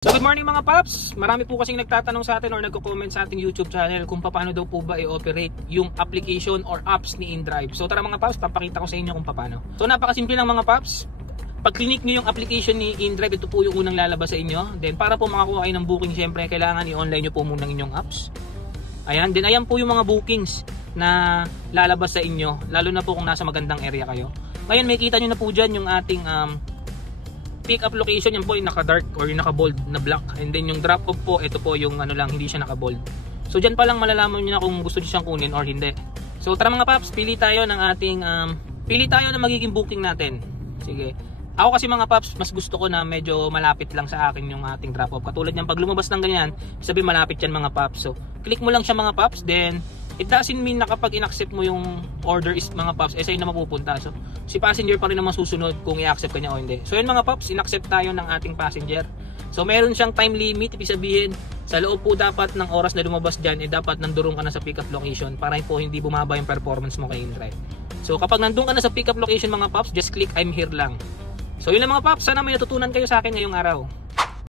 So good morning mga paps, marami po kasing nagtatanong sa atin or nagko-comment sa ating YouTube channel kung paano daw po ba i-operate yung application or apps ni InDrive. So tara mga paps, papakita ko sa inyo kung paano. So napakasimple lang mga paps. Pag click nyo yung application ni InDrive, ito po yung unang lalabas sa inyo. Then para po makakuha kayo ng booking, syempre kailangan i-online nyo po muna ng inyong apps. Ayan, then ayan po yung mga bookings na lalabas sa inyo, lalo na po kung nasa magandang area kayo. Ngayon may kita nyo na po dyan yung ating pick up location, yan po yung naka-dark or yung naka-bold na black. And then yung drop off po, ito po yung ano lang, hindi siya naka-bold. So dyan pa lang malalaman nyo na kung gusto nyo siyang kunin or hindi. So tara mga paps, pili tayo ng ating pili tayo na magiging booking natin. Sige. Ako kasi mga paps, mas gusto ko na medyo malapit lang sa akin yung ating drop off. Katulad niyan, pag lumabas ng ganyan, sabi malapit yan mga paps. So click mo lang siya mga paps, then it doesn't mean na kapag in-accept mo yung order is mga paps, sa'yo na mapupunta. So, si passenger pa rin naman susunod kung i-accept ka niya o hindi. So, yun mga paps, in-accept tayo ng ating passenger. So, meron siyang time limit. Ibig sabihin, sa loob po dapat ng oras na lumabas dyan, dapat nandurong ka na sa pick-up location para po hindi bumaba yung performance mo kay InDrive. So, kapag nandun ka na sa pick-up location mga paps, just click I'm here lang. So, yun lang mga paps. Sana may natutunan kayo sa akin ngayong araw.